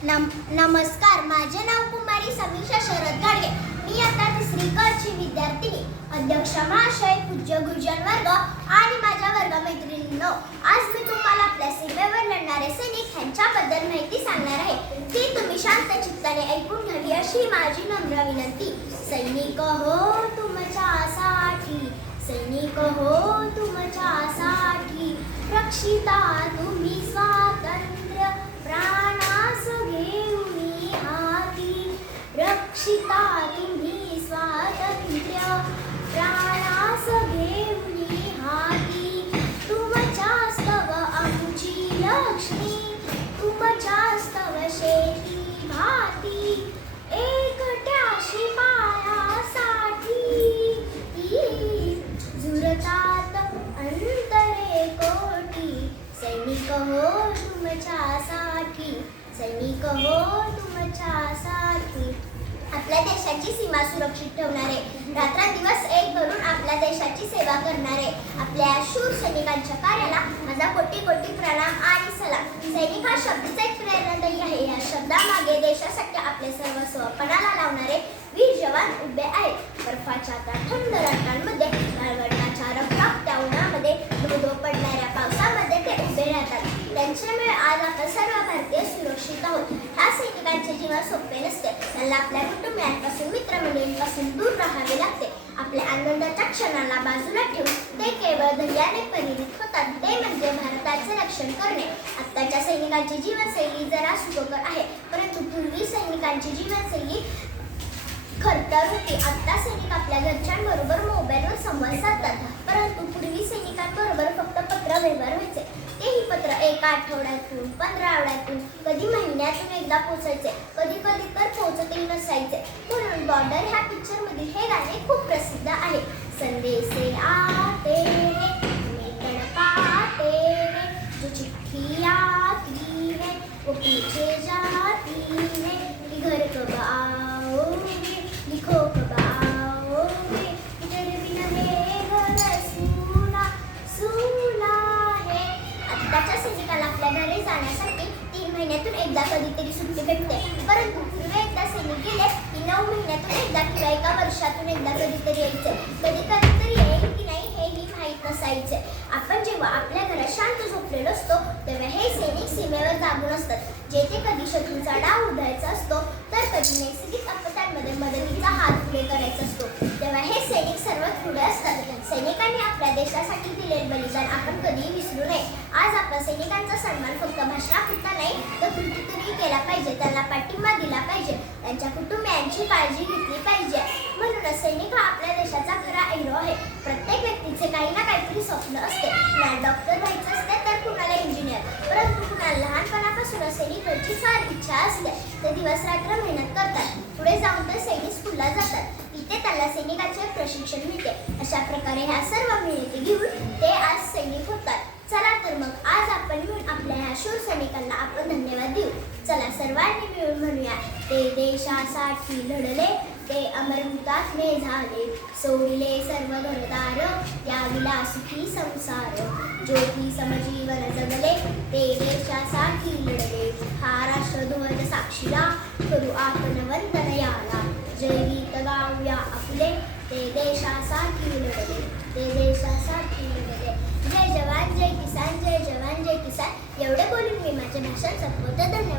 नमस्कार, माझे नाव कुमारी समीक्षा शरद गाडगे. मी आता 3री क ची विद्यार्थिनी. अध्यक्ष महाशय, पूज्य गुरुजन वर्ग आणि माझ्या वर्गमैत्रिणींनो, आज मी तुम्हाला आपल्या सीमेवर लढणारे सैनिक यांच्याबद्दल माहिती सांगणार आहे. ती तुम्ही शांत चित्ताने ऐकून घ्यावी अशी माझी नम्र विनंती. सैनिक हो तुमच्यासाठी, सैनिक हो तुमच्यासाठी, रक्षिता तुम्ही स्वातंत्र्य प्राणास घेऊन हाती, रक्षिता तुम्ही स्वातंत्र्य प्राणास घेऊन हाती. तुमच्यास्तव आमची लक्ष्मी, तुमच्यास्तव शेती भाती, एकट्याशी पायासाठी झुरतात अंतरे कोटी. सैनिक हो तुमच्यासाठी, सैनिक हो तुमच्यासाठी. आपल्या देशाची सीमा सुरक्षित ठेवणारे, रात्रंदिवस एक करून आपल्या देशाची सेवा करणारे आपल्या शूर सैनिकांच्या कार्याला माझा कोटी कोटी प्रणाम आणि सलाम. सैनिक हा शब्दच एक प्रेरणादायी आहे. या शब्दामागे देशासाठी आपले सर्वस्व पणाला लावणारे वीर जवान उभे आहेत. बर्फाच्या त्या थंड रात्रांमध्ये, गारगटाच्या रक्ताक्त्या उन्हामध्ये, धो पडणाऱ्या पावसामध्ये ते उभे राहतात. त्यांच्यामुळे आज आपण सर्व भारतीय सुरक्षित आहोत. ह्या सैनिकांचे जीवन सोपे नसते. त्यांना आपल्या कुटुंबियांपासून, मित्रमंडळींपासून दूर राहावे लागते. आपल्या आनंदाच्या क्षणाला बाजूला ठेवून ते केवळ धैर्याने परिणित होतात, ते म्हणजे भारताचे रक्षण करणे. आत्ताच्या सैनिकांची जीवनशैली जरा सुखकर आहे, परंतु पूर्वी सैनिकांची जीवनशैली खडतर होती. आता सैनिक आपल्या घरच्यांबरोबर मोबाईलवर संवाद साधतात, परंतु पूर्वी सैनिकांबरोबर फक्त पत्र व्यवहार व्हायचे. तेही पत्र एका आठवड्यातून, 15 आठवड्यातून, कधी महिन्यातून एकदा पोहोचायचे, कधी कधी तर पोहोचतही नसायचे. म्हणून बॉर्डर ह्या पिक्चर मधील हे गाणे खूप प्रसिद्ध आहे. संदेशे आते हैं हमें तड़पाते हैं, जो चिट्ठी आती है वो पीछे जाती है, कि घर कब आओगे, लिखो कब आओगे, इधर भी रहे घर सूना सूना है. आत्ताच्या सैनिकाला आपल्या घरी जाण्यासाठी 3 महिन्यातून एकदा कधीतरी सुट्टी भेटते, परंतु पूर्वी एकदा सैनिक गेले की 9 महिन्यातून एकदा किंवा 1 वर्षातून एकदा कधीतरी यायचे. कधी कधीतरी येईल की नाही हेही माहीत नसायचे. आपण जेव्हा आपल्या घरात शांत झोपलेलो असतो तेव्हा हे सैनिक सीमेवर जागून असतात. जेथे कधी शत्रूचा डाव उधळायचा असतो, तर कधी नैसर्गिक आपत्तीमध्ये मदतीचा हात पुढे करायचा असतो, तेव्हा हे सैनिक सर्वात पुढे असतात. सैनिकांनी आपल्या देशासाठी दिलेले बलिदान आपण कधीही विसरू नये. आज आपण सैनिकांचा सन्मान फक्त भाषणापुरता नाही तर कृतीतूनही केला पाहिजे. त्यांना पाठिंबा दिला पाहिजे, त्यांच्या कुटुंबियांची काळजी घेतली पाहिजे. म्हणूनच सैनिक हा आपल्या देशाचा खरा हिरो आहे. प्रत्येक व्यक्तीचे काही ना काहीतरी स्वप्न असते. कुणाला डॉक्टर व्हायचं असते तर कुणाला इंजिनियर, परंतु कुणाला लहानपणापासूनच सैनिक व्हायची फार इच्छा असते. ते दिवस रात्र मेहनत करतात. पुढे जाऊन ते सैनिक स्कूलला जातात, तिथे त्यांना सैनिकांचे प्रशिक्षण मिळते. अशा प्रकारे ह्या सर्व मेहनती घेऊन ते आज सैनिक होतात. चला तर मग आज आपण मिळून आपल्या ह्या शूर सैनिकांना आपण धन्यवाद देऊ. चला सर्वांनी मिळून म्हणूया, ते देशासाठी लढले, ते अमर हुतात्मे झाले, सोडले सर्व घरदार, याविला सुखी संसार, ज्योती समजीवन जगले, ते देशासाठी लढले. हा राष्ट्रध्वज साक्षीला करू आपण वंदन याला, जय गीत गाऊया आपले, ते देशासाठी लढले, ते देशासाठी लढले. जय जवान जय किसान, जय जवान जय किसान. एवढे बोलून मी माझे भाषण संपवते. धन्यवाद.